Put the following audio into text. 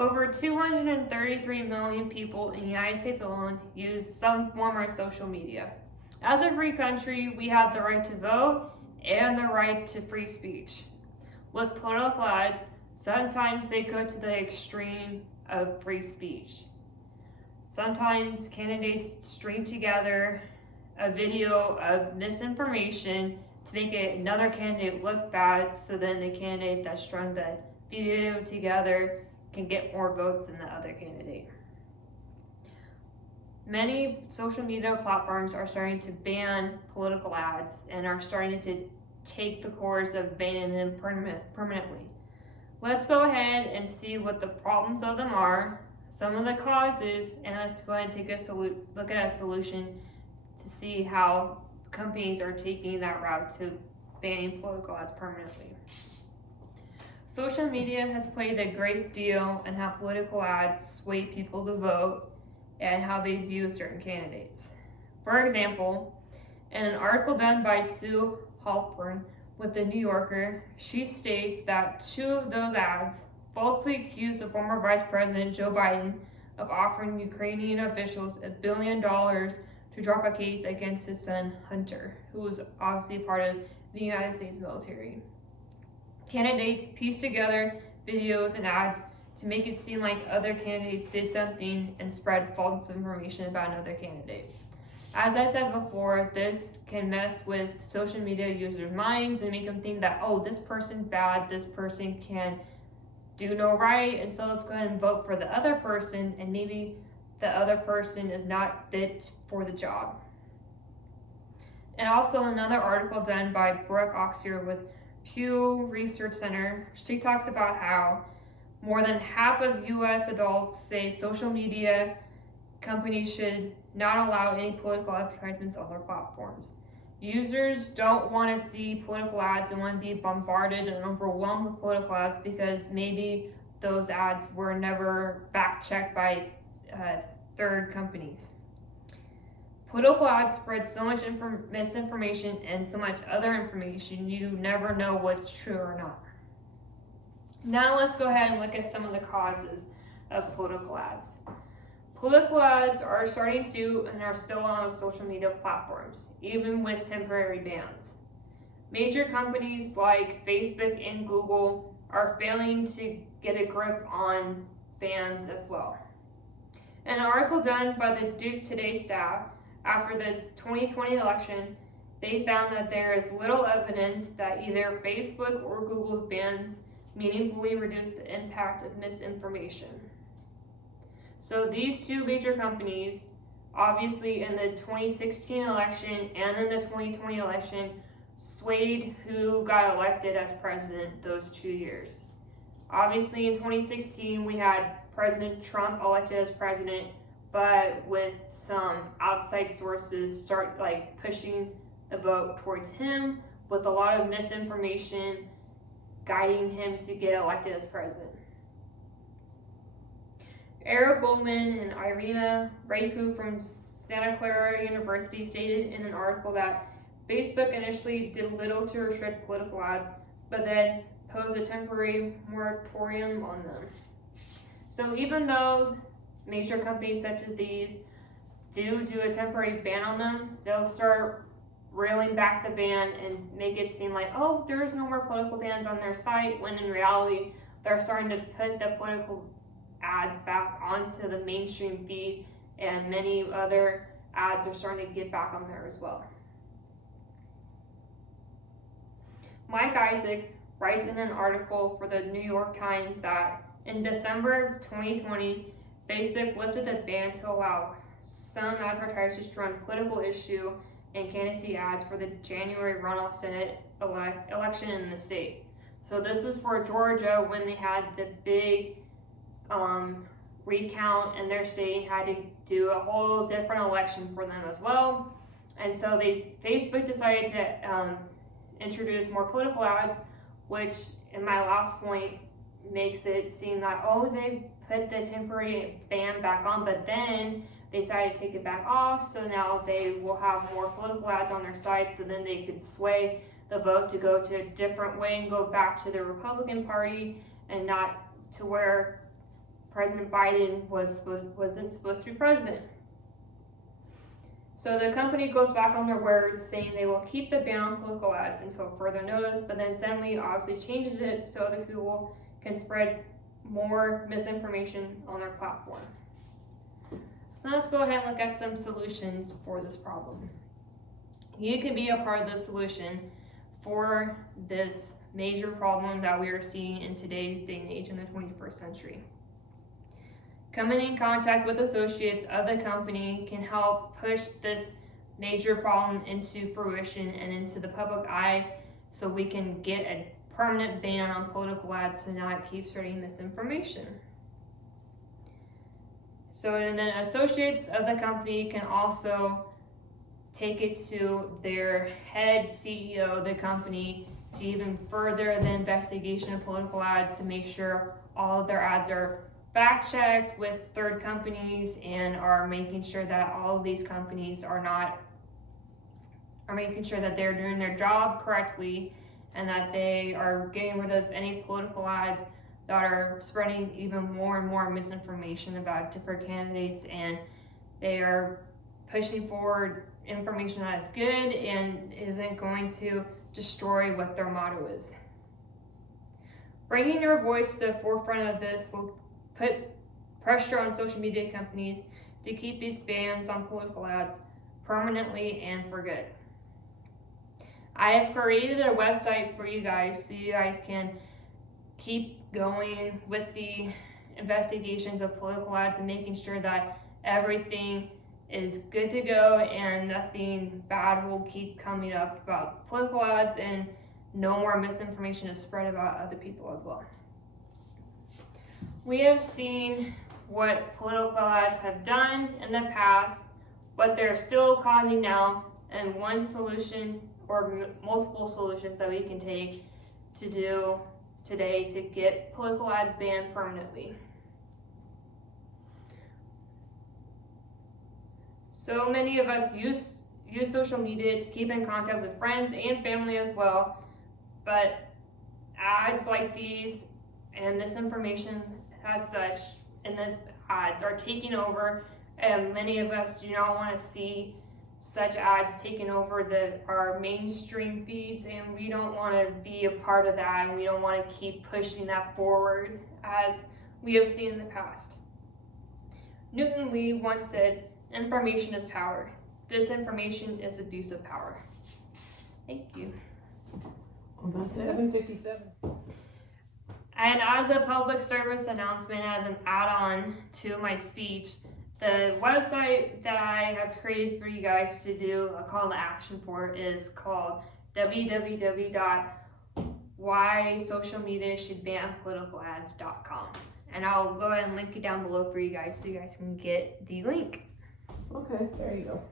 Over 233 million people in the United States alone use some form of social media. As a free country, we have the right to vote and the right to free speech. With political ads, sometimes they go to the extreme of free speech. Sometimes candidates string together a video of misinformation to make another candidate look bad, so then the candidate that strung the video together can get more votes than the other candidate. Many social media platforms are starting to ban political ads and are starting to take the course of banning them permanently. Let's go ahead and see what the problems of them are, some of the causes, and let's go ahead and take a look at a solution to see how companies are taking that route to banning political ads permanently. Social media has played a great deal in how political ads sway people to vote and how they view certain candidates. For example, in an article done by Sue Halpern with the New Yorker, she states that two of those ads falsely accused the former Vice President Joe Biden of offering Ukrainian officials $1 billion to drop a case against his son Hunter, who was obviously part of the United States military. Candidates pieced together videos and ads to make it seem like other candidates did something and spread false information about another candidate. As I said before, this can mess with social media users' minds and make them think that, oh, this person's bad, this person can do no right, and so let's go ahead and vote for the other person, and maybe the other person is not fit for the job. And also another article done by Brooke Oxier with Pew Research Center, she talks about how more than half of U.S. adults say social media companies should not allow any political advertisements on their platforms. Users don't want to see political ads and want to be bombarded and overwhelmed with political ads because maybe those ads were never fact-checked by third companies. Political ads spread so much misinformation and so much other information, you never know what's true or not. Now let's go ahead and look at some of the causes of political ads. Political ads are starting to and are still on social media platforms, even with temporary bans. Major companies like Facebook and Google are failing to get a grip on bans as well. An article done by the Duke Today staff after the 2020 election, they found that there is little evidence that either Facebook or Google's bans meaningfully reduce the impact of misinformation. So these two major companies, obviously in the 2016 election and in the 2020 election, swayed who got elected as president those 2 years. Obviously in 2016 we had President Trump elected as president, but with some outside sources start pushing the vote towards him with a lot of misinformation guiding him to get elected as president. Eric Goldman and Irina Raiku from Santa Clara University stated in an article that Facebook initially did little to restrict political ads, but then posed a temporary moratorium on them. So even though major companies such as these do a temporary ban on them, they'll start reeling back the ban and make it seem like, oh, there's no more political bans on their site, when in reality, they're starting to put the political ads back onto the mainstream feed, and many other ads are starting to get back on there as well. Mike Isaac writes in an article for the New York Times that in December 2020, Facebook lifted the ban to allow some advertisers to run political issue and candidacy ads for the January runoff Senate election in the state. So this was for Georgia when they had the big recount in their state, had to do a whole different election for them as well. And so Facebook decided to introduce more political ads, which in my last point makes it seem that, oh, they put the temporary ban back on, but then they decided to take it back off, so now they will have more political ads on their site, so then they could sway the vote to go to a different way and go back to the Republican Party and not to where President Biden wasn't supposed to be president. So the company goes back on their word, saying they will keep the ban on political ads until further notice, but then suddenly obviously changes it so other people can spread more misinformation on their platform. So let's go ahead and look at some solutions for this problem. You can be a part of the solution for this major problem that we are seeing in today's day and age in the 21st century. Coming in contact with associates of the company can help push this major problem into fruition and into the public eye so we can get a permanent ban on political ads to not keep spreading misinformation. So and then associates of the company can also take it to their head CEO of the company to even further the investigation of political ads to make sure all of their ads are fact-checked with third companies and are making sure that all of these companies are making sure that they're doing their job correctly and that they are getting rid of any political ads that are spreading even more and more misinformation about different candidates, and they are pushing forward information that is good and isn't going to destroy what their motto is. Bringing your voice to the forefront of this will put pressure on social media companies to keep these bans on political ads permanently and for good. I have created a website for you guys so you guys can keep going with the investigations of political ads and making sure that everything is good to go and nothing bad will keep coming up about political ads and no more misinformation is spread about other people as well. We have seen what political ads have done in the past, what they're still causing now, and one solution or multiple solutions that we can take to do today to get political ads banned permanently. So many of us use social media to keep in contact with friends and family as well, but ads like these and misinformation as such in the ads are taking over, and many of us do not want to see such ads taking over our mainstream feeds, and we don't want to be a part of that, and we don't want to keep pushing that forward as we have seen in the past. Newton Lee once said, "Information is power. Disinformation is abuse of power." Thank you. Well, that's 7:57. And as a public service announcement, as an add-on to my speech, the website that I have created for you guys to do a call to action for is called www.whysocialmediashouldbanpoliticalads.com. And I'll go ahead and link it down below for you guys so you guys can get the link. Okay, there you go.